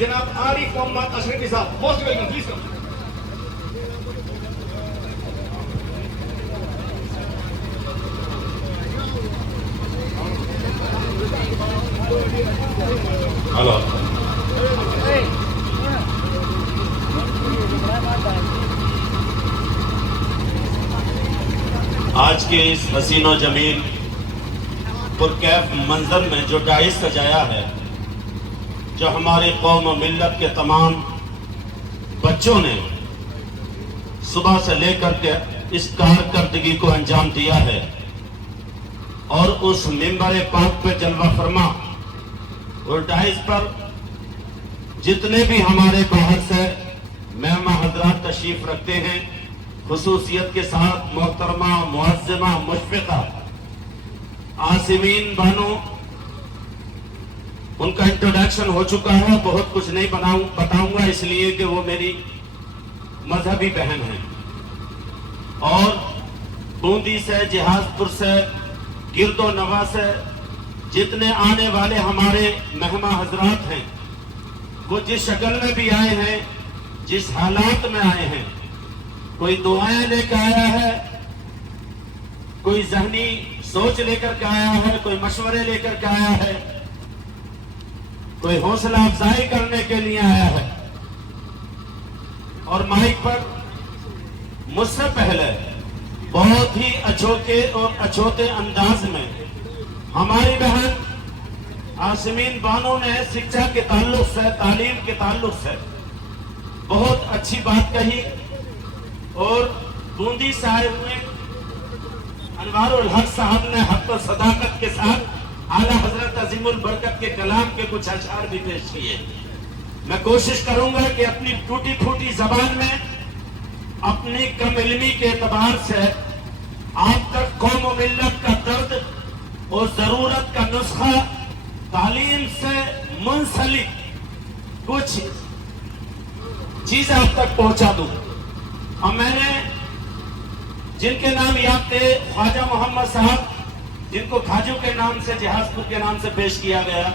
جناب عارف محمد اشرفی صاحب most welcome please come. Hello آج کے اس حسین و جمیل پرکیف منظر میں جو ڈائس سجایا ہے، جو ہماری قوم و ملت کے تمام بچوں نے صبح سے لے کر کے اس کارکردگی کو انجام دیا ہے، اور اس منبر پاک پہ جلوہ فرما اور ڈائس پر جتنے بھی ہمارے باہر سے مہمان حضرات تشریف رکھتے ہیں، خصوصیت کے ساتھ محترمہ معظمہ مشفقہ عاصمین بانو، ان کا انٹروڈکشن ہو چکا ہے. بہت کچھ نہیں بتاؤں گا اس لیے کہ وہ میری مذہبی بہن ہیں، اور بوندی سے، جہاز پور سے، گرد و نواح سے جتنے آنے والے ہمارے مہمان حضرات ہیں، وہ جس شکل میں بھی آئے ہیں، جس حالات میں آئے ہیں، کوئی دعائیں لے کے آیا ہے، کوئی ذہنی سوچ لے کر کے آیا ہے، کوئی مشورے لے کر کے آیا ہے، کوئی حوصلہ افزائی کرنے کے لیے آیا ہے. اور مائک پر مجھ سے پہلے بہت ہی اچھوتے اور اچھوتے انداز میں ہماری بہن عاصمین بانو نے شکشا کے تعلق سے، تعلیم کے تعلق سے بہت اچھی بات کہی، اور بوندی سے آئے ہوئے انوار الحق صاحب نے حق و صداقت کے ساتھ اعلیٰ حضرت عظیم البرکت کے کلام کے کچھ اشعار بھی پیش کیے. میں کوشش کروں گا کہ اپنی ٹوٹی پھوٹی زبان میں اپنی کم علمی کے اعتبار سے آپ تک قوم و ملت کا درد اور ضرورت کا نسخہ، تعلیم سے منسلک کچھ چیزیں آپ تک پہنچا دوں. اور میں نے جن کے نام یاد تھے، خواجہ محمد صاحب جن کو کھاجو کے نام سے، جہاز پور کے نام سے پیش کیا گیا،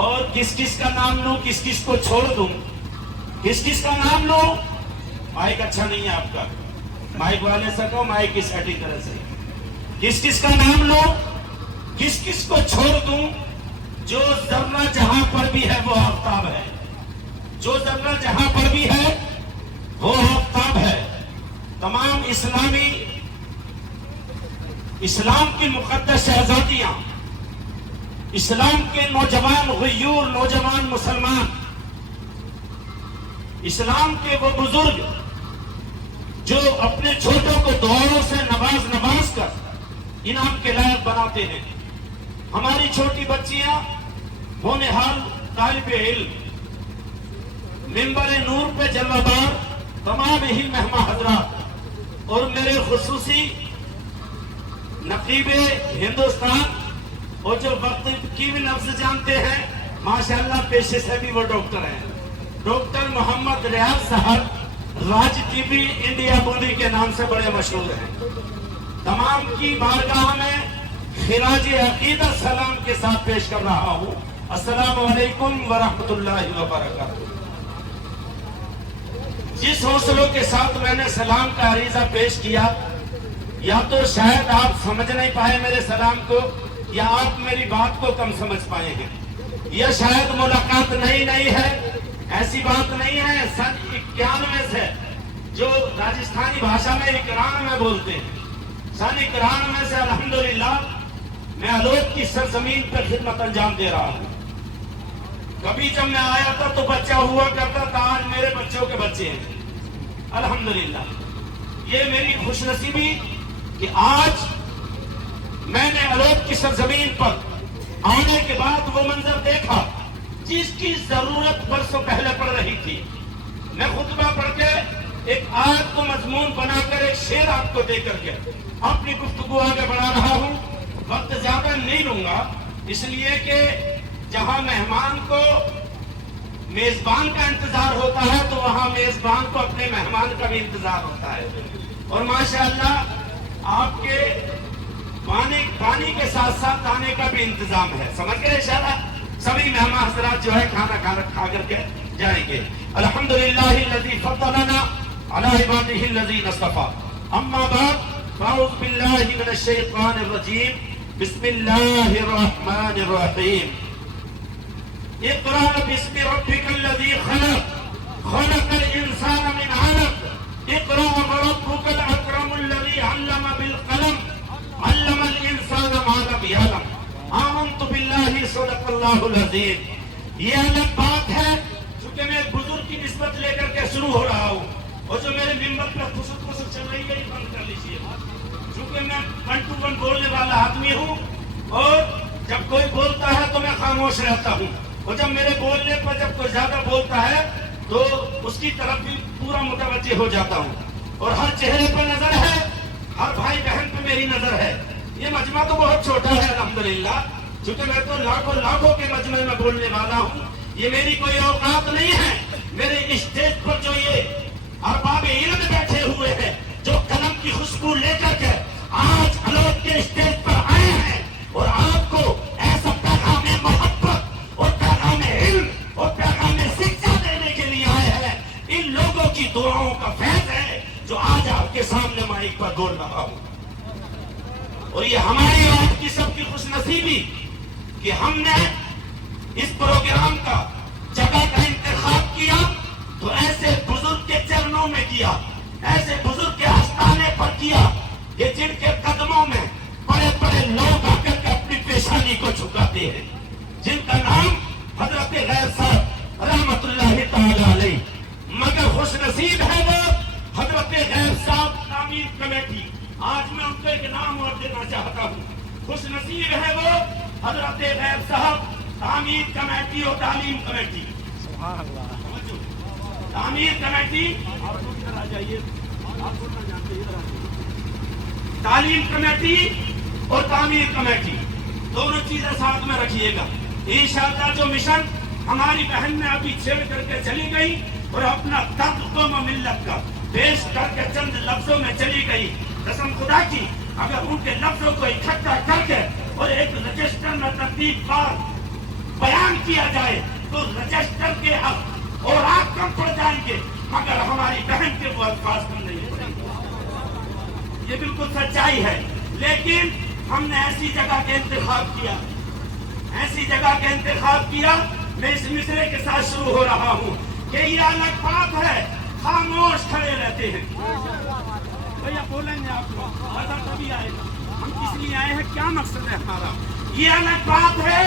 اور کس کس کا نام لوں، کس کس کو چھوڑ دوں، کس کس کا نام لوں. مائک اچھا نہیں ہے آپ کا، مائک والے سے کہو مائک کی سیٹنگ کرے سے. کس کس کا نام لوں، کس کس کو چھوڑ دوں. جو ذرہ جہاں پر بھی ہے وہ آفتاب ہے، جو ذرہ جہاں پر بھی ہے وہ آفتاب ہے. تمام اسلام کی مقدس شہزادیاں، اسلام کے نوجوان غیور، نوجوان مسلمان، اسلام کے وہ بزرگ جو اپنے چھوٹوں کو دعاؤں سے نواز کر انعام کے لائق بناتے ہیں. ہماری چھوٹی بچیاں ہونہار طالب علم، منبر نور پہ جلوہ دار تمام ہی مہمان حضرات، اور میرے خصوصی نقیب ہندوستان، اور جو وقت کی بھی لفظ جانتے ہیں، ماشاءاللہ پیشے سے بھی وہ ڈاکٹر ہیں، ڈاکٹر محمد ریاض صاحب راج ٹی وی انڈیا بوندی کے نام سے بڑے مشہور ہیں. تمام کی بارگاہ میں خراج عقیدت سلام کے ساتھ پیش کر رہا ہوں. السلام علیکم ورحمۃ اللہ وبرکاتہ. جس حوصلوں کے ساتھ میں نے سلام کا عریضہ پیش کیا، یا تو شاید آپ سمجھ نہیں پائے میرے سلام کو، یا آپ میری بات کو کم سمجھ پائے ہیں، یا شاید ملاقات نہیں ہے. ایسی بات نہیں ہے. سن 91 سے جو راجستھانی بھاشا میں 91 بولتے ہیں، سن 91 سے الحمدللہ میں آلوک کی سرزمین پر خدمت انجام دے رہا ہوں. کبھی جب میں آیا تھا تو بچہ ہوا کرتا تھا، آج میرے بچوں کے بچے ہیں الحمدللہ. یہ میری خوش نصیبی کہ آج میں نے آلوک کی سرزمین پر آنے کے بعد وہ منظر دیکھا جس کی ضرورت برسوں پہلے پڑ رہی تھی. میں خطبہ پڑھ کے ایک آیت کو مضمون بنا کر ایک شعر آپ کو دے کر کے اپنی گفتگو آگے بڑھا رہا ہوں. وقت زیادہ نہیں لوں گا، اس لیے کہ جہاں مہمان کو میزبان کا انتظار ہوتا ہے تو وہاں میزبان کو اپنے مہمان کا بھی انتظار ہوتا ہے. اور ماشاءاللہ آپ کے پانی کے ساتھ ساتھ آنے کا بھی انتظام ہے. سمجھ گئے اشارہ؟ سبھی مہمان حضرات جو ہے کھانا کھا کر کے جائیں گے. الحمدللہ الذی فضلنا علی عبادہ الذین اصطفیٰ. اما بعد فاعوذ باللہ من الشیطان الرجیم. بسم اللہ الرحمن الرحیم. اقرأ باسم ربک الذی خلق خلق الانسان من علق. اقرأ وربک الاکرم الذی علم بالقلم علم الانسان ما لم یعلم. آمنت باللہ صدق اللہ العظیم. یہ الگ بات ہے چونکہ میں ایک بزرگ کی نسبت لے کر کے شروع ہو رہا ہوں اور جو میرے ممبر پر خسک چل رہی ہے یہ بند کر لیجیے. چونکہ میں 1 to 1 بولنے والا آدمی ہوں اور جب کوئی بولتا ہے تو میں خاموش رہتا ہوں اور جب میرے بولنے پر جب کوئی زیادہ بولتا ہے تو اس کی طرف بھی پورا متوجہ ہو جاتا ہوں. اور ہر چہرے پر نظر ہے, ہر بھائی بہن پہ میری نظر ہے. یہ مجمع تو بہت چھوٹا ہے الحمدللہ, چونکہ میں تو لاکھوں کے مجمع میں بولنے والا ہوں. یہ میری کوئی اوقات نہیں ہے. میرے اسٹیج پر جو یہ ارباب علم بیٹھے ہوئے ہیں جو قلم کی خوشبو لے کر کے آج الوت کے اسٹیج پر آئے ہیں اور آپ کو ایسا پیغام محبت اور پیغام علم اور پیغام شکشا دینے کے لیے آئے ہیں, ان لوگوں کی دعاؤں کا فیض ہے جو آج آپ کے سامنے مائک پر بول رہا ہوں. اور یہ ہماری اور آپ کی سب کی خوش نصیبی کہ ہم نے اس پروگرام کا جگہ کا انتخاب کیا تو ایسے بزرگ کے چرنوں میں کیا, ایسے بزرگ کے آستانے پر کیا کہ جن کے قدموں میں بڑے بڑے لوگ آ کر کے اپنی پیشانی کو جھکاتے ہیں, جن کا نام حضرت غیر صاحب رحمت اللہ تعالی علیہ. مگر خوش نصیب ہے وہ حضرت غیر صاحب تعمیر کمیٹی. آج میں ان کو ایک نام اور دینا چاہتا ہوں. خوش نصیب ہے وہ حضرت غیر صاحب تعمیر کمیٹی اور تعلیم کمیٹی. تعمیر کمیٹی تعلیم کمیٹی اور تعمیر کمیٹی دونوں چیزیں ساتھ میں رکھیے گا. انشاءاللہ جو مشن ہماری بہن نے ابھی چھیڑ کر کے چلی گئی اور اپنا درد قوم و ملت کا پیش کر کے چند لفظوں میں چلی گئی, قسم خدا کی اگر ان کے لفظوں کو اکٹھا کر کے اور ایک رجسٹر میں ترتیب پار بیان کیا جائے تو رجسٹر کے اور آپ کم پڑ جائیں گے مگر ہماری بہن کے وہ الفاظ کم نہیں پڑیں گے. یہ بالکل سچائی ہے. لیکن ہم نے ایسی جگہ کا انتخاب کیا, ایسی جگہ کا انتخاب کیا. میں اس مصرے کے ساتھ شروع ہو رہا ہوں کہ یہ الگ بات ہے خاموش کھڑے رہتے ہیں. بھیا بولیں گے آپ لوگ, پتہ تبھی آئے گا ہم کس لیے آئے ہیں, کیا مقصد ہے ہمارا. یہ الگ بات ہے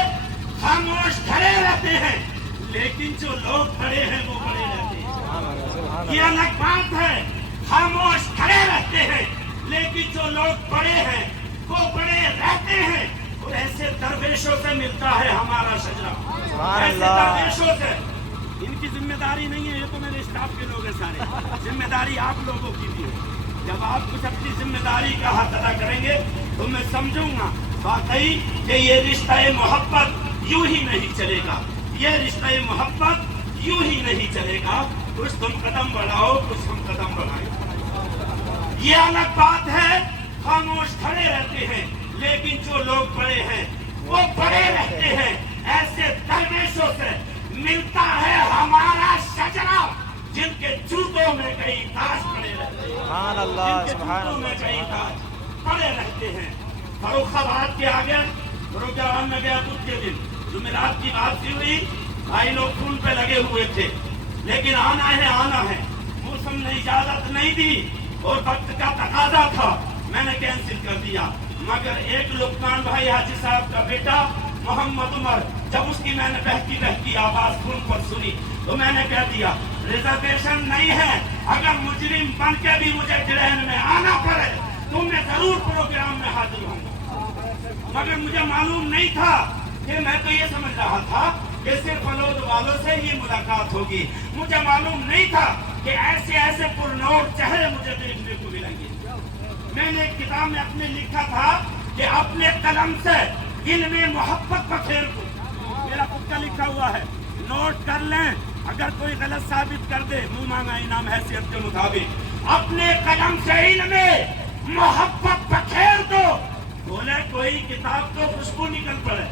خاموش کھڑے رہتے ہیں لیکن جو لوگ کھڑے ہیں وہ کھڑے رہتے ہیں. یہ الگ بات ہے خاموش کھڑے رہتے ہیں لیکن جو لوگ بڑے ہیں وہ بڑے رہتے ہیں. اور ایسے درویشوں سے ملتا ہے ہمارا شجرا, ایسے درویشوں سے. ان کی ذمہ داری نہیں ہے, یہ تو میرے اسٹاف کے لوگ ہیں سارے, ذمہ داری آپ لوگوں کی بھی ہے. جب آپ کچھ اپنی ذمہ داری کا حق ادا کریں گے تو میں سمجھوں گا واقعی کہ یہ رشتہ محبت یوں ہی نہیں چلے گا, یہ رشتہ محبت یوں ہی نہیں چلے گا. کچھ تم قدم بڑھاؤ, کچھ ہم قدم بڑھائیں. یہ الگ بات ہے خاموش کھڑے رہتے ہیں لیکن جو لوگ بڑے ہیں وہ بڑے رہتے ہیں. ایسے درویشوں سے ملتا ہے ہمارا شجرا جن کے جوتوں میں کئی تاج پڑے رہتے ہیں, جن کے جوتوں میں کئی تاج پڑے رہتے ہیں. فروخ آباد کے آگے پروگرام میں گیا بدھ کے دن جمعرات کی بات ہوئی, بھائی لوگ فون پہ لگے ہوئے تھے لیکن آنا ہے. موسم نے اجازت نہیں دی اور وقت کا تقاضا تھا, میں نے کینسل کر دیا. مگر ایک لقمان بھائی حاجی صاحب کا بیٹا محمد عمر, جب اس کی میں نے بہتی آواز فون پر سنی تو میں نے کہہ دیا ریزرویشن نہیں ہے, اگر مجرم بن کے بھی مجھے ٹرین میں آنا پڑے تو میں ضرور پروگرام میں حاضر ہوں. مگر مجھے معلوم نہیں تھا کہ میں تو یہ سمجھ رہا تھا کہ صرف فلود والوں سے ہی ملاقات ہوگی. مجھے معلوم نہیں تھا کہ ایسے ایسے پرنور چہرے مجھے دیکھنے کو ملیں گے. میں نے ایک کتاب میں اپنے لکھا تھا کہ اپنے قلم سے علم محبت بخیر کو, میرا خود کا لکھا ہوا ہے, نوٹ کر لیں. اگر کوئی غلط ثابت کر دے منہ مانگا انعام حیثیت کے مطابق. اپنے قلم سے علم محبت بخیر دو. بولے کوئی کتاب تو خوشبو نکل پڑے,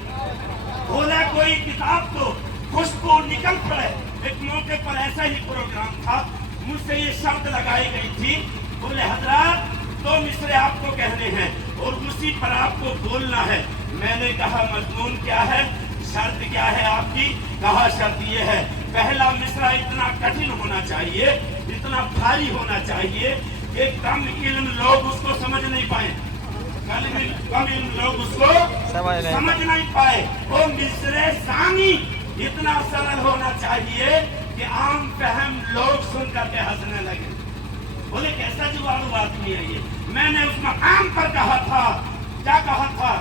बोला कोई किताब तो खुशबू निकल पड़े। एक मौके पर ऐसा ही प्रोग्राम था, मुझसे ये शर्त लगाई गई थी, बोले हजरत 2 मिसरे आपको कहने हैं और उसी पर आपको बोलना है। मैंने कहा मजमून क्या है, शर्त क्या है आपकी? कहा शर्त ये है, पहला मिसरा इतना कठिन होना चाहिए, इतना भारी होना चाहिए कि कम इल्म लोग उसको समझ नहीं पाए, कम इल्म लोग उसको समझ नहीं पाए। वो मिसरे सानी इतना सरल होना चाहिए कि आम फहम लोग सुन करके हंसने लगे। बोले कैसा जुगाड़ू आदमी है ये। मैंने उस मकाम पर कहा था, क्या कहा था,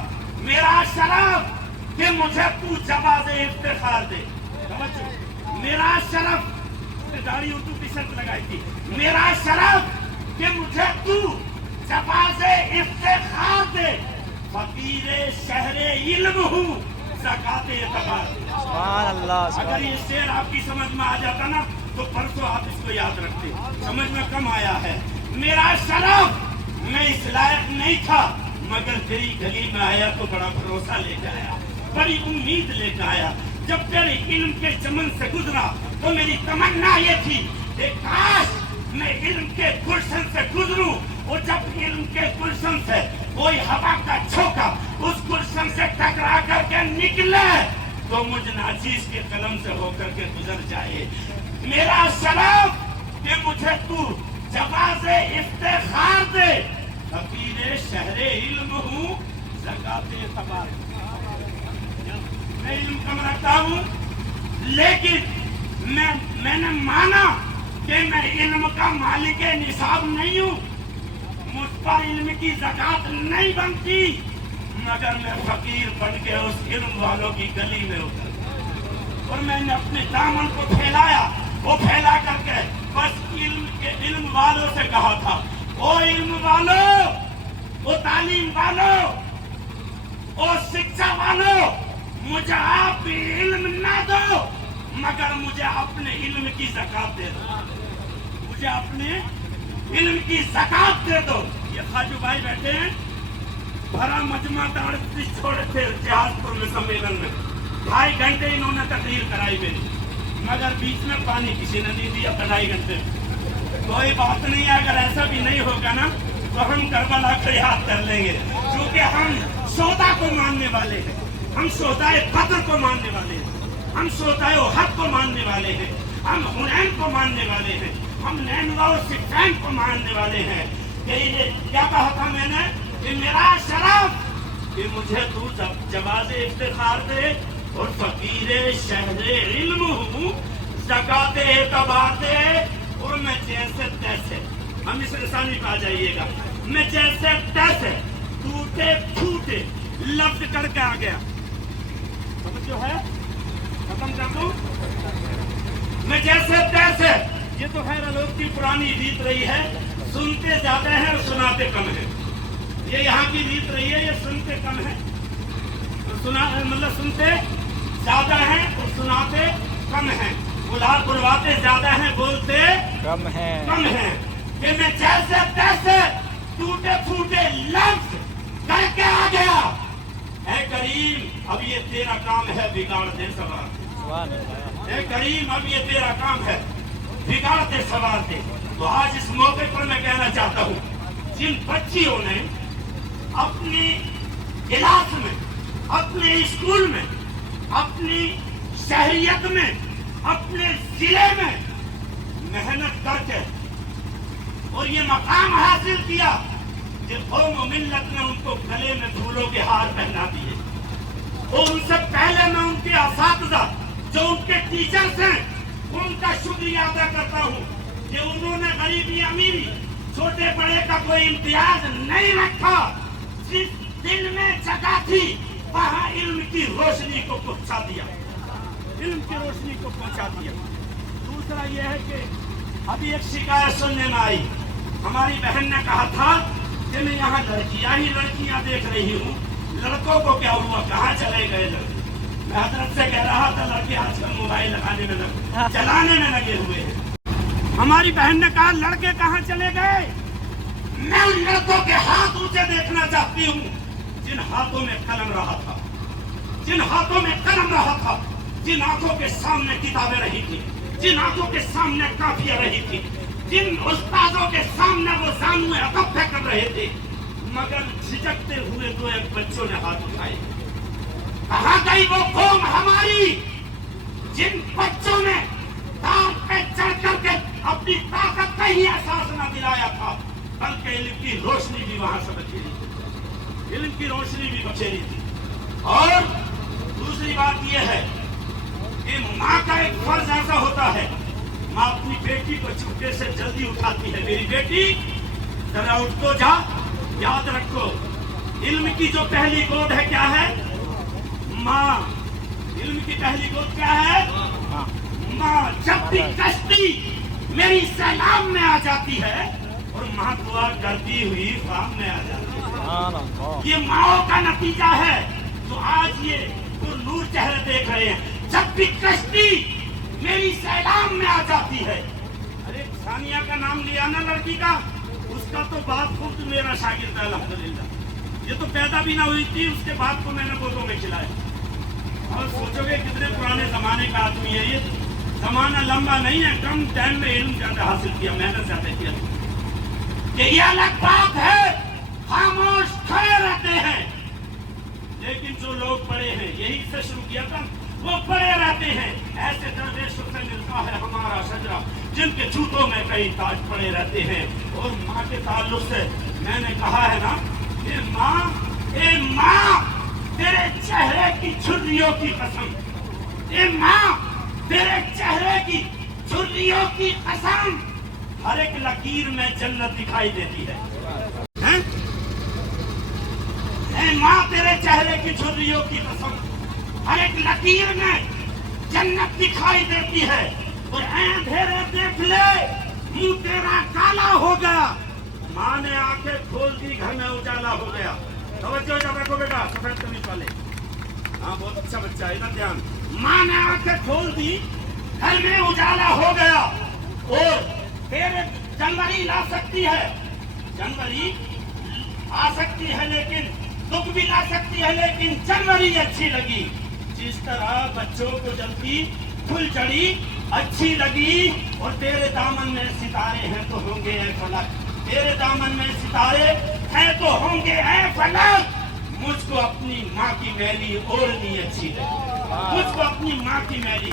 मेरा शरफ कि मुझे तू जवाज़े इफ्तिखार दे। मेरा शरफ, दाढ़ी उर्दू की शर्त लगाई थी, मेरा शरफ कि मुझे तू जवाज़े इफ्तिखार दे। फकीरे शहरे इल्म हूँ, ज़काते एतबार दे। सुभान अल्लाह। अगर ये शेर आपकी समझ में आ जाता ना तो परसों आप इसको याद रखते। समझ में कम आया है। मेरा शरफ, मैं इस लायक नहीं था, मगर तेरी गली में आया तो बड़ा भरोसा लेकर आया, बड़ी उम्मीद लेकर आया। जब तेरे इल्म के चमन से गुजरा तो मेरी तमन्ना ये थी कि काश मैं इल्म के गुलशन से गुजरूं, और जब इल्म के गुलशन से कोई हवा का झोंका उस गुलशन से टकरा करके निकले तो मुझ नाचीज के कलम से होकर के गुजर जाए। मेरा शरफ कि मुझे तू जवाज़े इफ्तिखार दे। फकीरे शहरे इल्म हूँ, ज़काते एतबार। मैं इल्म कम रखता हूँ, लेकिन मैंने माना कि मैं इल्म का मालिक निसाब नहीं हूँ, मुझ पर इल्म की ज़कात नहीं बनती, मगर मैं फकीर बन के उस इल्म वालों की गली में उतर और मैंने अपने दामन को फैलाया। वो फैला करके बस इल्म वालों से कहा था, ओ इल्म वालों, ओ तालीम वालों, ओ शिक्षा वालों, मुझे आप इल्म ना दो, मगर मुझे अपने इल्म की ज़कात दे दो, मुझे अपने इल्म की ज़कात दे दो। ये खाजू भाई बैठे हैं, भरा मजमा छोड़े थे जहाजपुर में सम्मेलन में, 2.5 घंटे इन्होंने तकरीर कराई मेरी, मगर बीच में पानी किसी ने नहीं दिया 2.5 घंटे। कोई बात नहीं है, अगर ऐसा भी नहीं होगा ना तो हम करबला को याद कर लेंगे, क्योंकि हम सौदा को मानने वाले हैं, हम सौदाए बद्र को मानने वाले हैं, हम सौदाए उहद को मानने वाले हैं, हम हुनैन को मानने वाले हैं, हम नैनवा और सिफ़ैन को मानने वाले हैं। ये क्या कहा था मैंने कि मेरा शरफ कि मुझे तू जवाज़े इफ्तिखार दे और फकीरे शहरे इल्म हूँ, ज़काते एतबार दे। और मैं जैसे तैसे, हम इस रसानी पे आ जाइएगा, मैं जैसे तैसे टूटे फूटे लफ्ज करके आ गया। समझ जो है खत्म कर दूं। मैं जैसे तैसे, ये तो खैर लोग की पुरानी रीत रही है, सुनते ज्यादा है और सुनाते कम है। ये यहाँ की रीत रही है, ये सुनते कम है, मतलब सुनते ज्यादा है और सुनाते कम है। बुलवाते ज्यादा है, बोलते कम है। कि मैं जैसे तैसे टूटे फूटे लफ्ज करके आ गया। ऐ करीम, अब ये तेरा काम है बिगाड़ दे सवार। ऐ करीम, अब ये तेरा काम है बिगाड़ दे सवार दे। तो आज इस मौके पर मैं कहना चाहता हूँ, जिन बच्चियों ने अपनी क्लास में, अपने स्कूल में, अपनी शहरियत में, अपने जिले में मेहनत करके और ये मकाम हासिल किया कि कौम मिल्लत ने उनको गले में फूलों के हार पहना दिए, और उनसे पहले मैं उनके असातिज़ा जो उनके टीचर्स हैं उनका शुक्रिया अदा करता हूँ कि उन्होंने गरीबी अमीरी, छोटे बड़े का कोई इम्तियाज नहीं रखा। जिस दिल में जगह थी वहाँ इल्म की रोशनी को पहुँचा दिया, इल्म की रोशनी को पहुँचा दिया। दूसरा यह है कि अभी एक शिकायत सुनने में आई, हमारी बहन ने कहा था कि मैं यहाँ लड़कियाँ देख रही हूँ, लड़कों को क्या हुआ, कहाँ चले गए लड़के? मैं हजरत से कह रहा था लड़के आजकल मोबाइल लगाने में लगे, चलाने में लगे हुए हैं। हमारी बहन ने कहा लड़के कहाँ चले गए? मैं उन लड़कों के हाथ ऊंचे देखना चाहती हूँ जिन हाथों में कलम रहा था, जिन हाथों में कलम रहा था, जिन आंखों के सामने किताबें रही थी, जिन आंखों के सामने काफिया रही थी, जिन उस्तादों के सामने वो जानू अदब कर रहे थे, मगर झिझकते हुए दो एक बच्चों ने हाथ उठाए। कहां गई वो कौम हमारी जिन बच्चों ने तार पे चढ़ करके अपनी ताकत का ही एहसास न दिलाया था, बल्कि इल्म की रोशनी भी वहां से बखेरी थी, इल्म की रोशनी भी बखेरी थी। और दूसरी बात यह है कि माँ का एक फर्ज ऐसा होता है, माँ अपनी बेटी को चुपके से जल्दी उठाती है। मेरी बेटी जरा उठ तो जा, याद रखो इल्म की जो पहली गोद है क्या है? माँ। इल्म की पहली गोद क्या है? माँ। जब भी कश्ती मेरी सैलाब में आ जाती है और माँ दुआ करती हुई फाम में आ जाती है, ये माओ का नतीजा है। तो आज ये तो नूर चेहरे देख रहे हैं। जब भी कश्ती मेरी सैलाब में आ जाती है, अरे सानिया का नाम लिया ना लड़की का, उसका तो बाप खुद मेरा शागिर्द है अल्हम्दुलिल्लाह। ये तो पैदा भी ना हुई थी, उसके बाप को मैंने गोदों में खिलाया। और सोचोगे कितने पुराने जमाने का आदमी है ये। जमाना लंबा नहीं है, कम टाइम में इल्म ज्यादा हासिल किया, मेहनत ज्यादा किया। कि ये अलग बात है, खामोश खड़े रहते हैं, लेकिन जो लोग पढ़े हैं, यही से शुरू किया था, वो पढ़े रहते हैं। ऐसे दरवेशों से मिलता है हमारा शजरा, जिनके जूतों में कई ताज पड़े रहते हैं। और माँ के ताल्लुक से मैंने कहा है ना, ए माँ, तेरे चेहरे की छुर्रियों की कसम, ए माँ, तेरे चेहरे की छुर्रियों की कसम, हर एक लकीर में जन्नत दिखाई देती है। माँ, तेरे चेहरे की छुर्रियों की कसम, हर एक लकीर में जन्नत दिखाई देती है। और अंधेरे देख ले, मुंह तेरा काला हो गया। माँ ने आंखें खोल दी, घर में उजाला हो गया। तवज्जो जब रखो बेटा, सफेद कमीज वाले, हाँ बहुत अच्छा बच्चा है, इधर ध्यान। माँ ने आंखें खोल दी, घर में उजाला हो गया। और तेरे जनवरी ला सकती है, जनवरी आ सकती है, लेकिन दुख भी ला सकती है, लेकिन जनवरी अच्छी लगी। जिस तरह बच्चों को जल्दी फुलझड़ी अच्छी लगी। और तेरे दामन में सितारे हैं तो होंगे ऐ फलक, तेरे दामन में सितारे हैं तो होंगे ऐ फलक। मुझको अपनी माँ की मैली ओढ़नी अच्छी लगी, मुझको अपनी माँ की मैली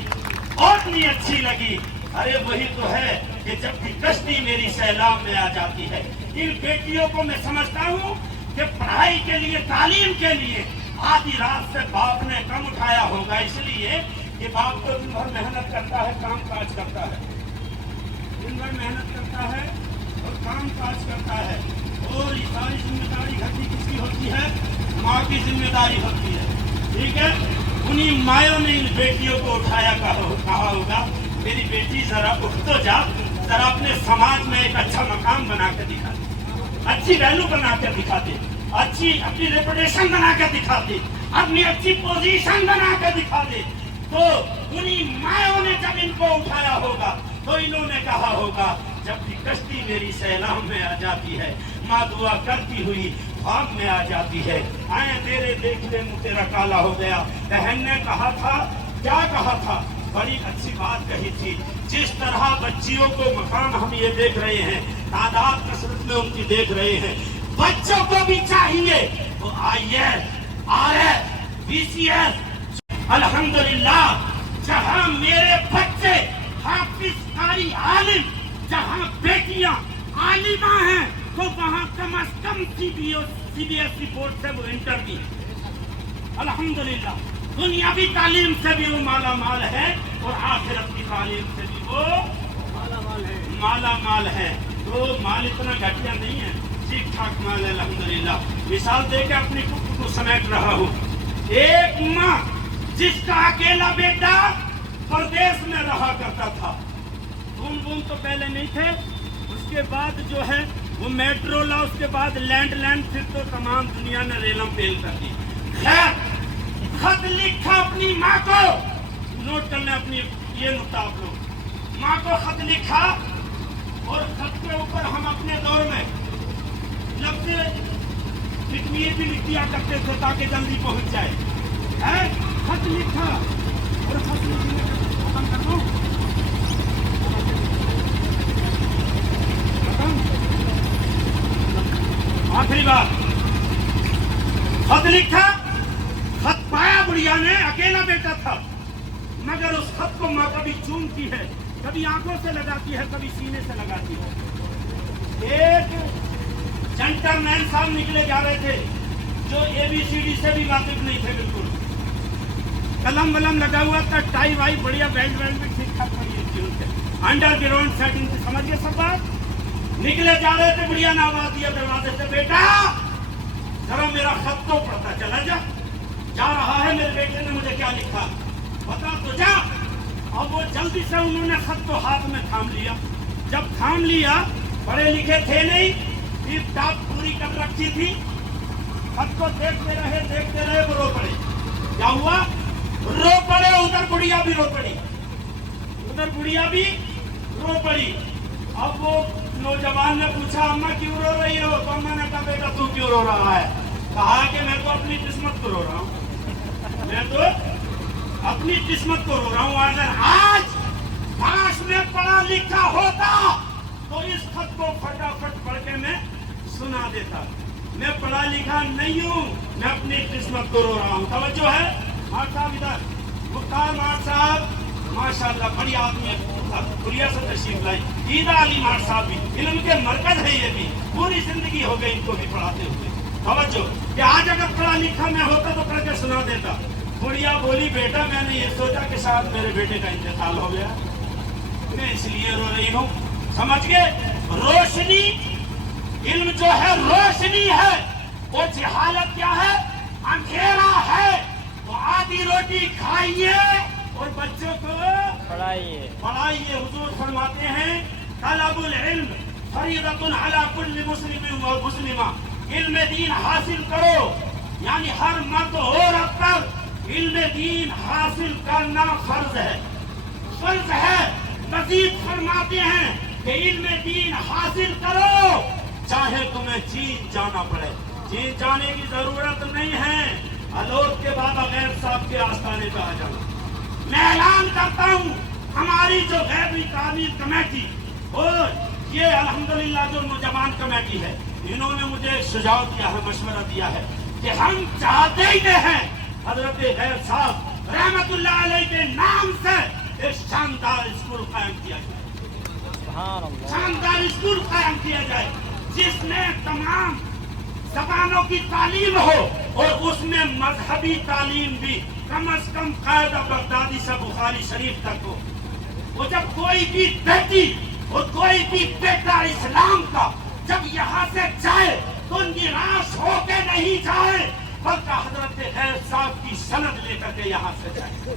ओढ़नी अच्छी लगी। अरे वही तो है कि जब भी कश्ती मेरी सैलाब में आ जाती है। इन बेटियों को मैं समझता हूँ कि पढ़ाई के लिए, तालीम के लिए आधी रात से बाप ने कम उठाया होगा, इसलिए कि बाप तो दिन भर मेहनत करता है, काम काज करता है, दिन भर मेहनत करता है और काम काज करता है। और ये सारी जिम्मेदारी घर की किसकी होती है? माँ की जिम्मेदारी होती है, ठीक है। उन्हीं मायों ने इन बेटियों को उठाया कहा होगा, मेरी बेटी जरा उठ तो जा, जरा अपने समाज में एक अच्छा मकाम बना कर दिखा दे, अच्छी वैल्यू बना कर दिखा दे, अच्छी अपनी रेपुटेशन बना कर दिखा दे, अपनी अच्छी पोजीशन बना कर दिखा दे। तो उन्हीं मायों ने जब इनको उठाया होगा तो इन्होंने कहा होगा, जब भी कश्ती मेरी सैलाब में आ जाती है, माँ दुआ करती हुई ख्वाब में आ जाती है। आए तेरे देखने मुँह तेरा काला हो गया। बहन ने कहा था, क्या कहा था? बड़ी अच्छी बात कही थी। जिस तरह बच्चियों को मकाम हम ये देख रहे हैं, तादाद कसरत में उनकी देख रहे हैं, बच्चों को भी चाहिए तो IAS, RS, BCS। अल्हम्दुलिल्लाह, जहां मेरे बच्चे हाफिज कारी आलिम, जहां बेटियां आलिमा हैं, तो वहां कम अज कम CBSE बोर्ड से वो इंटर भी है। अल्हम्दुलिल्लाह, दुनियावी तालीम से भी वो माला माल है और आखिरत की तालीम से भी वो माला माल है। तो माल इतना घटिया नहीं है, ठीक ठाक माल है अल्हम्दुलिल्लाह। मिसाल देके अपनी कुछ को समेट रहा हूँ। एक माँ जिसका अकेला बेटा प्रदेश में रहा करता था, बूम तो पहले नहीं थे, उसके बाद जो है वो मेट्रो ला, उसके बाद लैंड, फिर तो तमाम दुनिया ने रेलम पेल कर दी। खैर, खत लिखा अपनी माँ को, नोट करना अपनी ये नुक्ता आप लोग, माँ को खत लिखा और खत के ऊपर हम अपने दौर में लफ्ज़ लिखनी भी लिख दिया करते थे ताकि जल्दी पहुंच जाए। है खत लिखा और खत लिखने के खत्म कर दो। आखिरी बात, खत लिखा, खत पाया बुढ़िया ने, अकेला बेटा था, मगर उस खत को माँ कभी चूमती है, कभी आंखों से लगाती है, कभी सीने से लगाती है। एक जेंटलमैन साहब निकले जा रहे थे जो ABCD से भी वाकिफ नहीं थे, बिल्कुल कलम वलम लगा हुआ था, टाई वाई बढ़िया, बेल्ट वेल्ट भी ठीक ठाक पड़ी थी उनके, अंडरग्राउंड सेटिंग थी, समझिए सब बात। निकले जा रहे थे, बुढ़िया ने आवाज दिया दरवाजे से, बेटा जरा मेरा खत तो पढ़ता चला जा रहा है, मेरे बेटे ने मुझे क्या लिखा बता तो जा। अब वो जल्दी से उन्होंने खत को हाथ में थाम लिया। जब थाम लिया, पढ़े लिखे थे नहीं, फिर टाप पूरी कर रखी थी, खत को देखते रहे वो रो पड़े। क्या हुआ? रो पड़े। उधर बुढ़िया भी रो पड़ी, उधर बुढ़िया भी रो पड़ी। अब वो नौजवान ने पूछा, अम्मा क्यों रो रही हो? तो अम्मा ने कहा, बेटा तू क्यों रो रहा है? कहा कि मैं तो अपनी किस्मत को रो रहा हूँ, मैं तो अपनी किस्मत को रो रहा हूँ। अगर आज काश में पढ़ा लिखा होता तो इस खत को फटाफट पढ़ के मैं सुना देता। मैं पढ़ा लिखा नहीं हूँ, मैं अपनी किस्मत को रो रहा हूँ। तवज्जो है मार साहब, इधर मुख्तार मार साहब माशाल्लाह बड़ी आदमी है, कुरिया से तशरीफ लाई। ईदा अली मार साहब भी इल्म के मरकज है, ये भी पूरी जिंदगी हो गई इनको भी पढ़ाते हुए। तवज्जो कि आज अगर पढ़ा लिखा मैं होता तो पढ़ के सुना देता। बुढ़िया बोली, बेटा मैंने ये सोचा कि शायद मेरे बेटे का इंतकाल हो गया, मैं इसलिए रो रही हूँ। समझ गए? रोशनी, इल्म जो है रोशनी है, वो जहालत क्या है? अंधेरा है। तो आधी रोटी खाइए और बच्चों को पढ़ाइए। हुजूर फरमाते हैं, तलबुल इल्म फरीदतुन अला कुल्ली मुस्लिम व मुस्लिमा। इल्म दीन हासिल करो, यानी हर मर्द और औरत पर इल्म दीन हासिल करना फर्ज है, फर्ज है। मजीद फरमाते हैं कि इल्म दीन हासिल करो, चाहे तुम्हें चीन जाना पड़े। चीन जाने की जरूरत नहीं है, अलोट के बाबा गैर साहब के आस्थाने पे आ जाना। मैं ऐलान करता हूँ, हमारी जो गैबी तालीम कमेटी और ये अल्हम्दुलिल्लाह जो नौजवान कमेटी है, इन्होंने मुझे सुझाव दिया है, मशवरा दिया है कि हम चाहते ही हैं हजरत गैर साहब रहमतुल्लाह अलैह के नाम से एक शानदार स्कूल कायम किया जाए, शानदार स्कूल कायम किया जाए, जिसमें तमाम जबानों की तालीम हो और उसमें मजहबी तालीम भी कम से कम कायदा बगदादी से बुखारी शरीफ तक हो। वो जब कोई भी बेटी और कोई भी बेटा इस्लाम का जब यहाँ से जाए तो निराश होके नहीं जाए, बल्कि हजरत गैर साहब की सनद लेकर के यहाँ से जाए।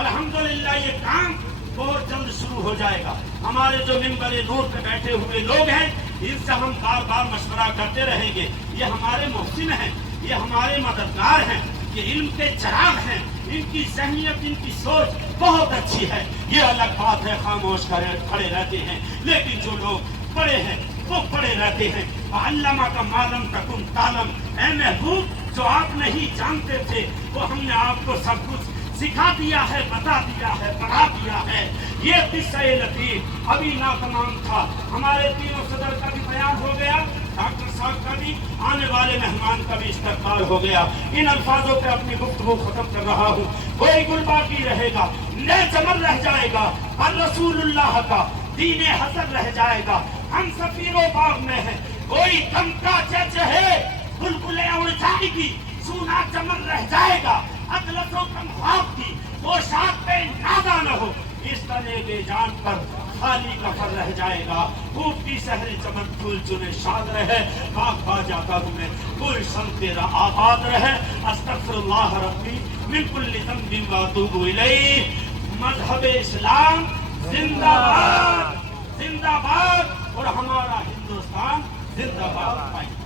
अल्हम्दुलिल्लाह ये काम बहुत जल्द शुरू हो जाएगा। हमारे जो मिंबर नूर पे बैठे हुए लोग हैं, इनसे हम बार बार मशवरा करते रहेंगे। ये हमारे मोहसिन हैं, ये हमारे मददगार हैं, ये इल्म के चिराग हैं, इनकी ज़हनियत, इनकी सोच बहुत अच्छी है। ये अलग बात है खामोश खड़े रहते हैं, लेकिन जो लोग पढ़े हैं वो पढ़े रहते हैं। अल्लामा का मालम तकुम तालम, ऐ महबूब जो आप नहीं जानते थे वो हमने आपको सब कुछ सिखा दिया है, बता दिया है, पढ़ा दिया है। ये किस्सा लतीफ अभी नातमाम था। हमारे तीनों सदर का भी बयान हो गया, डॉक्टर साहब का भी, आने वाले मेहमान का भी इस्तकबाल हो गया। इन अल्फाजों पे अपनी गुफ्तगू खत्म कर रहा हूँ। कोई गुल बाकी रहेगा, ले चमन रह जाएगा, और रसूलुल्लाह का दीन हसन रह जाएगा। हम सफीरों बाग में है, कोई दम का चच है, बुलबुलें उड़ जाएगी, सूना चमन रह जाएगा। अगलतों कम ख्वाब की पोशाक पे नादा न हो, इस तरह के जान पर खाली कफन रह जाएगा। खूब की सहरे चमन फूल चुने शाद रहे, बाग पा जाता हूँ मैं, कोई सन तेरा आबाद रहे। अस्तगफिरुल्लाह रब्बी मिन कुल्ली ज़ंबिन व अतूबु इलैह। मज़हब इस्लाम जिंदाबाद, जिंदाबाद, और हमारा हिंदुस्तान जिंदाबाद।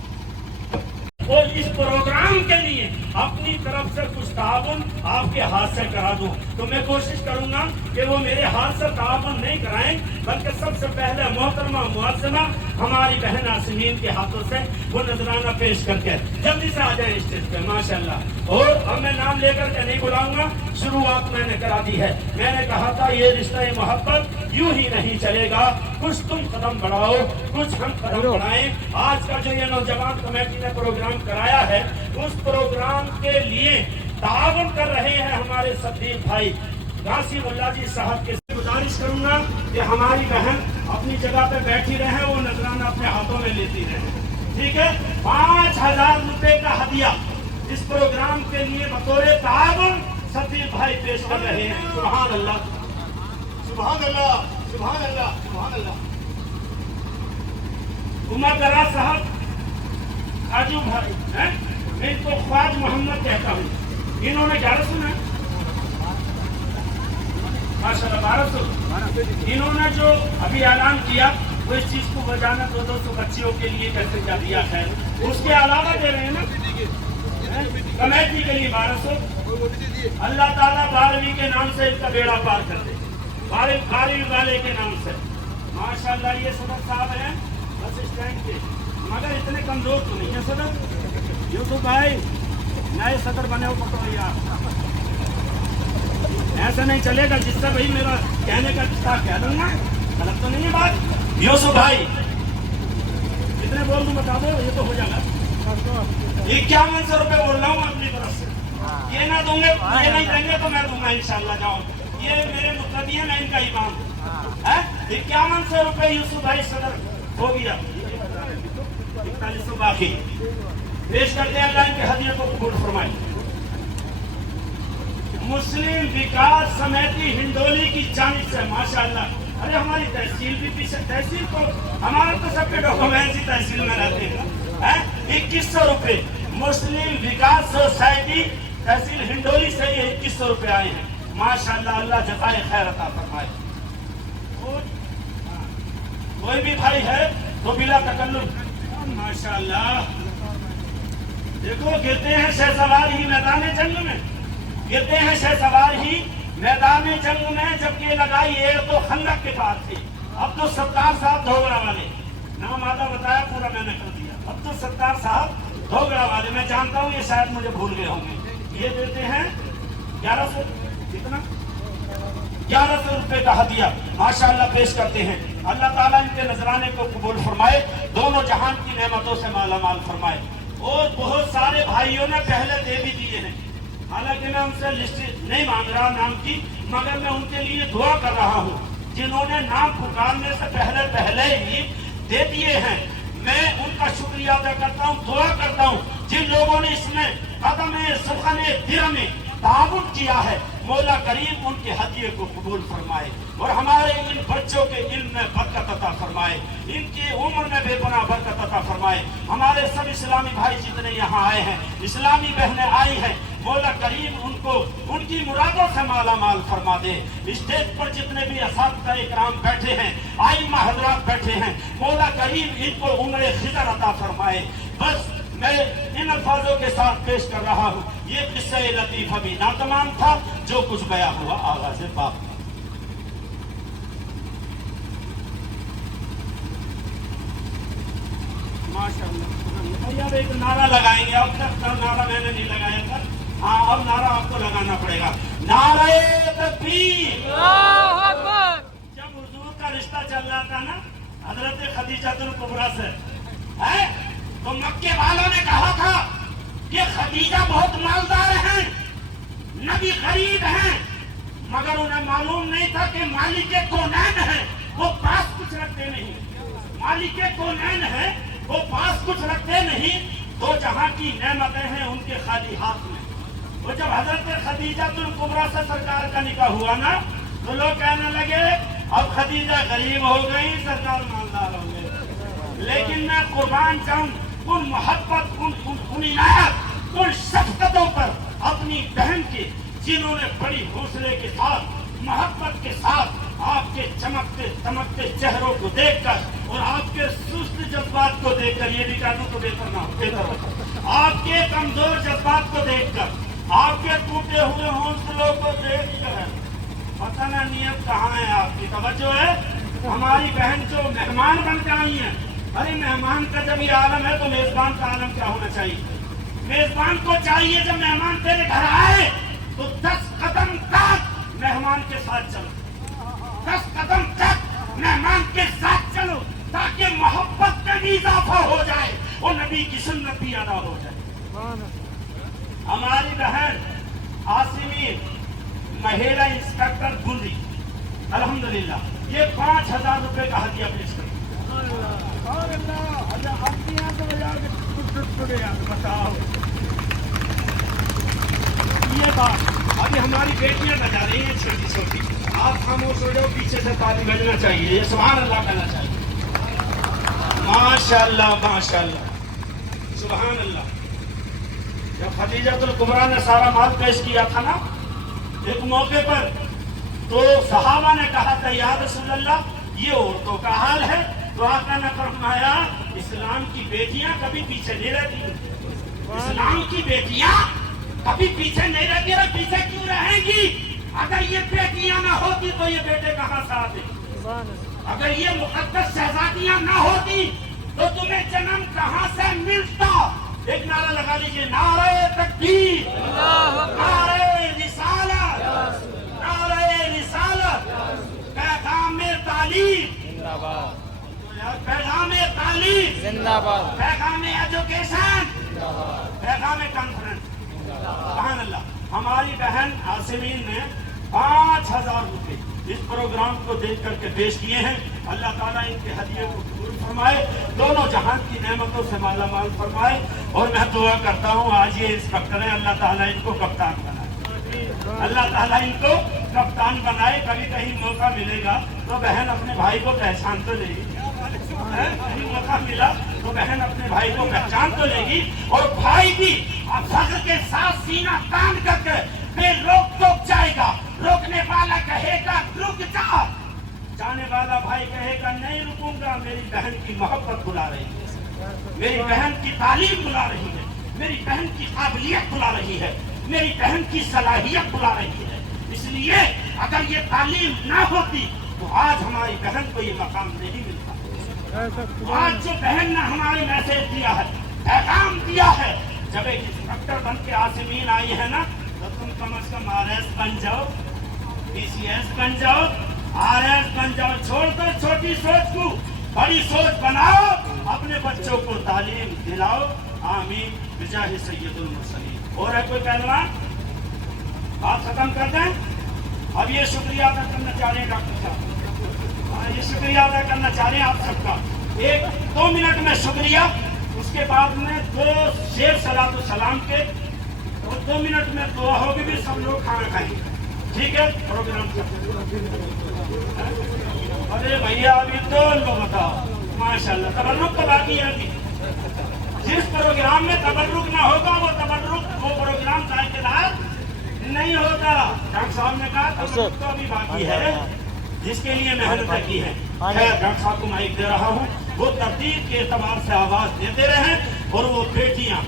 और इस प्रोग्राम के लिए अपनी तरफ से कुछ ताउन आपके हाथ से करा दूं, तो मैं कोशिश करूंगा कि वो मेरे हाथ से तावन नहीं कराएं, बल्कि सबसे पहले मोहतरमा मुअज्जिमा हमारी बहन आसमीन के हाथों से वो नजराना पेश करके जल्दी से आ जाए स्टेज पे माशाल्लाह। और अब मैं नाम लेकर के नहीं बुलाऊंगा, शुरुआत मैंने करा दी है। मैंने कहा था ये रिश्ता मोहब्बत यूं ही नहीं चलेगा, कुछ तुम कदम बढ़ाओ, कुछ हम कदम बढ़ाएं। आज का जो ये नौजवान कमेटी ने प्रोग्राम कराया है, उस प्रोग्राम के लिए तावन कर रहे हैं हमारे सदीक भाई गासी मुल्ला जी साहब के। गुजारिश करूंगा कि हमारी बहन अपनी जगह पे बैठी रहे, वो नजराना अपने हाथों में लेती रहे, ठीक है। 5000 रुपए का हदिया इस प्रोग्राम के लिए बतौर तावन सदीक भाई पेश कर रहे हैं। सुभान अल्लाह, सुभान अल्लाह, सुभान अल्लाह, सुभान अल्लाह। उमर दरा साहब, आजू भाई हैं, मैं इनको ख्वाज मोहम्मद कहता हूँ, इन्होंने 11 सुना माशाल्लाह 1200। इन्होंने जो अभी ऐलान किया वो इस चीज को बजाना 200 बच्चियों के लिए कैसे क्या दिया है, उसके अलावा दे रहे हैं ना कमेटी के लिए 1200। अल्लाह ताला 12वीं के नाम से इनका बेड़ा पार कर दे, 12वीं वाले के नाम से माशाल्लाह। ये सदर साहब हैं बस स्टैंड के, मगर इतने कमजोर तो नहीं है सदर। यूसुफ भाई नए सदर बने हो पकड़ो यार, ऐसा नहीं चलेगा। जिससे भाई मेरा कहने का किस्सा कह दूंगा, गलत तो नहीं है बात। यूसुफ भाई कितने बोल दूं बता दो, ये तो हो जाएगा। 5100 रुपए बोल रहा हूँ अपनी तरफ से, ये ना दूंगे, ये नहीं देंगे तो मैं दूंगा इंशाल्लाह। जाओ, ये मेरे मुक्तदी है, मैं इनका इमाम है। 5100 रुपए यूसुफ भाई सदर हो गया, 4100 बाकी पेश करते हैं। अल्लाह इनके हदिया को कबूल फरमाए। मुस्लिम विकास समिति हिंडोली की जानिब से माशाल्लाह। अरे हमारी तहसील भी पीछे, तहसील को हमारे तो सबके डॉक्यूमेंट्स ही तहसील में रहते हैं। 2100 रुपए मुस्लिम विकास सोसाइटी तहसील हिंडोली से ये 2100 रुपए आए हैं माशाल्लाह। अल्लाह जज़ाए खैर अता फरमाए। कोई भी भाई है तो बिला तकल्लुफ माशाल्लाह। देखो गिरते हैं शहसवार ही मैदान जंग में, गिरते हैं शहसवार ही मैदान जंग में। जब ये लगाई है तो खंदक के पास थी। अब तो सत्तार साहब धोगड़ा वाले, नाम आधा बताया पूरा मैंने कर दिया। अब तो सत्तार साहब धोगड़ा वाले, मैं जानता हूँ ये शायद मुझे भूल गए होंगे। ये देते हैं 1100, कितना 1100 रुपए का हदिया माशाल्लाह पेश करते हैं। अल्लाह ताला इनके नजराने को कबूल फरमाए, दोनों जहान की नेमतों से मालामाल फरमाए। और बहुत सारे भाइयों ने पहले दे भी दिए हैं, हालांकि मैं उनसे लिस्ट नहीं मांग रहा नाम की, मगर मैं उनके लिए दुआ कर रहा हूँ जिन्होंने नाम पुकारने से पहले ही दे दिए हैं। मैं उनका शुक्रिया अदा करता हूँ, दुआ करता हूँ जिन लोगों ने इसमें कदम सुखने दिल में ताबुत किया है, मौला करीम उनके हदिये को कबूल फरमाए और हमारे इन बच्चों के इल्म में बरकत अता फरमाए, इनकी उम्र में बेपनाह बरकत अता फरमाए। हमारे सब इस्लामी भाई जितने यहाँ आए हैं, इस्लामी बहनें आई हैं, मौला करीम उनको उनकी मुरादों से माला माल फरमा दे। स्टेज पर जितने भी असातिज़ा इकराम बैठे हैं, आइम्मा हज़रात बैठे हैं, मौला करीम इनको उम्र खिज़र अता फरमाए। बस मैं इन अल्फाजों के साथ पेश कर रहा हूँ। ये किस्सा लतीफ़ अभी नातमाम था, जो कुछ बया हुआ आगाज़ बाप। माशाअल्लाह। अब एक नारा लगाएंगे, अब तक नारा मैंने नहीं लगाया था, हाँ अब नारा आपको लगाना पड़ेगा। नारे तकबीर। जब हुजूर का रिश्ता चल रहा था ना हजरत खदीजातुल कुबरा से, तो मक्के वालों ने कहा था कि खदीजा बहुत मालदार हैं, नबी गरीब हैं, मगर उन्हें मालूम नहीं था कि मालिक कौनैन है, वो पास कुछ रखते नहीं। मालिक कौनैन है, वो पास कुछ रखते नहीं, तो जहां की नेमतें हैं उनके खाली हाथ में। वो जब हजरत खदीजातुल कुबरा से सरकार का निकाह हुआ ना, तो लोग कहने लगे अब खदीजा गरीब हो गई, सरकार मालदार हो गई। लेकिन मैं कुर्बान जाऊं उन मोहब्बत, उन इनायत, उन शफ़क़तों पर अपनी बहन के, जिन्होंने बड़ी हौसले के साथ, मोहब्बत के साथ आपके चमकते चमकते चेहरों को देखकर और आपके सुस्त जज्बात को देखकर, ये भी कह दूं तो बेहतर ना हो, बेहतर हो, आपके कमजोर जज्बात को देखकर, آپ کے ٹوٹے ہوئے حوصلوں کو دیکھ کر پتہ نہ نیت کہاں ہے آپ کی توجہ ہے. ہماری بہن جو مہمان بن کے آئی ہیں, ارے مہمان کا جب یہ عالم ہے تو میزبان کا عالم کیا ہونا چاہیے؟ میزبان کو چاہیے جب مہمان تیرے گھر آئے تو 10 قدم تک مہمان کے ساتھ چلو, 10 قدم تک مہمان کے ساتھ چلو, تاکہ محبت کا بھی اضافہ ہو جائے اور نبی کی سنت بھی ادا ہو جائے. ہماری بہن عاصمین مہیلا انسپیکٹر گنڈی الحمدللہ یہ 5000 روپے کا ہدیہ پیش کرتی. یہ بات ابھی ہماری بیٹیاں بجا رہی ہیں چھوٹی چھوٹی, آپ خاموش ہو جاؤ, پیچھے سے تالی بجنا چاہیے, یہ سبحان اللہ کہنا چاہیے. ماشاءاللہ ماشاءاللہ سبحان اللہ. جب خدیجۃ الکبریٰ نے سارا مال پیش کیا تھا نا ایک موقع پر, تو صحابہ نے کہا تھا یا رسول اللہ یہ عورتوں کا حال ہے, تو آقا نے فرمایا اسلام کی بیٹیاں کبھی پیچھے نہیں رہتی, اسلام کی بیٹیاں کبھی پیچھے نہیں رہتی. اور پیچھے کیوں رہیں گی؟ اگر یہ بیٹیاں نہ ہوتی تو یہ بیٹے کہاں سے آتے؟ اگر یہ مقدس شہزادیاں نہ ہوتی تو تمہیں جنم کہاں سے ملتا؟ ایک نعرہ لگا لیجیے, نعرہ تکبیر, نعرہ رسالت, نعرہ رسالت, پیغام تعلیم, پیغام تعلیم, پیغام ایجوکیشن, پیغام کانفرنس. سبحان اللہ. ہماری بہن عاصمین نے 5000 روپے اس پروگرام کو دیکھ کر کے پیش کیے ہیں. اللہ تعالیٰ ان کے ہدیے کو قبول فرمائے, دونوں جہان کی نعمتوں سے مالا مال فرمائے. اور میں دعا کرتا ہوں آج یہ انسپیکٹر ہیں, اللہ تعالیٰ ان کو کپتان بنائے, اللہ تعالیٰ ان کو کپتان بنائے. کبھی کہیں موقع ملے گا تو بہن اپنے بھائی کو پہچان تو لے گی, کہیں موقع ملا تو بہن اپنے بھائی کو پہچان تو لے گی, اور بھائی بھی فخر کے ساتھ سینہ تان کر کے بے روک ٹوک جائے گا. روکنے والا کہے گا رک جا, جانے والا بھائی کہے گا نہیں رکوں گا. میری بہن کی محبت بلا رہی ہے, میری بہن کی تعلیم بلا رہی ہے, میری بہن کی قابلیت بلا رہی ہے, میری بہن کی صلاحیت بلا رہی ہے. اس لیے اگر یہ تعلیم نہ ہوتی تو آج ہماری بہن کو یہ مقام نہیں ملتا. آج جو بہن نے ہمارے میسج دیا ہے, پیغام دیا ہے, جب ایک انسپیکٹر بن کے عاصمین آئی ہے نا تو تم کم از کم RS بن جاؤ, PCS بن جاؤ, RS بن جاؤ. چھوڑ دو چھوٹی سوچ کو, بڑی سوچ بناؤ, اپنے بچوں کو تعلیم دلاؤ. آمین بجاہ سید المرسلین. اور ہے کوئی پہلوان؟ بات ختم کر دیں. اب یہ شکریہ ادا کرنا چاہ رہے ہیں ڈاکٹر صاحب, یہ شکریہ ادا کرنا چاہ رہے ہیں آپ سب کا. 1-2 منٹ میں شکریہ, اس کے بعد میں 2 شیر صلاۃ و سلام کے, اور 2 منٹ میں دعا ہوگی, بھی سب لوگ کھانا کھائیں گے. ٹھیک ہے پروگرام ارے بھیا ابھی تو ان کو بتاؤ. ماشاءاللہ تبرک تو باقی ہے ابھی. جس پروگرام میں تبرک نہ ہوگا وہ پروگرام ذائقےدار نہیں ہوتا. ڈاکٹر صاحب نے کہا تبرک تو ابھی باقی ہے, جس کے لیے محنت کی ہے. خیر ڈاکٹر صاحب کو مائک دے رہا ہوں, وہ ترتیب کے اعتبار سے آواز دیتے رہیں, اور وہ بیٹیاں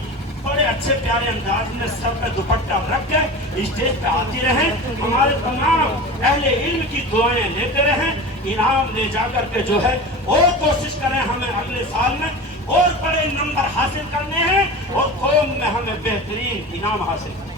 بڑے اچھے پیارے انداز میں سر پہ دوپٹہ رکھ کے اسٹیج پہ آتی رہیں, ہمارے تمام اہل علم کی دعائیں لیتے رہیں. انعام لے جا کر کے جو ہے اور کوشش کریں ہمیں اگلے سال میں اور بڑے نمبر حاصل کرنے ہیں, اور قوم میں ہمیں بہترین انعام حاصل کریں.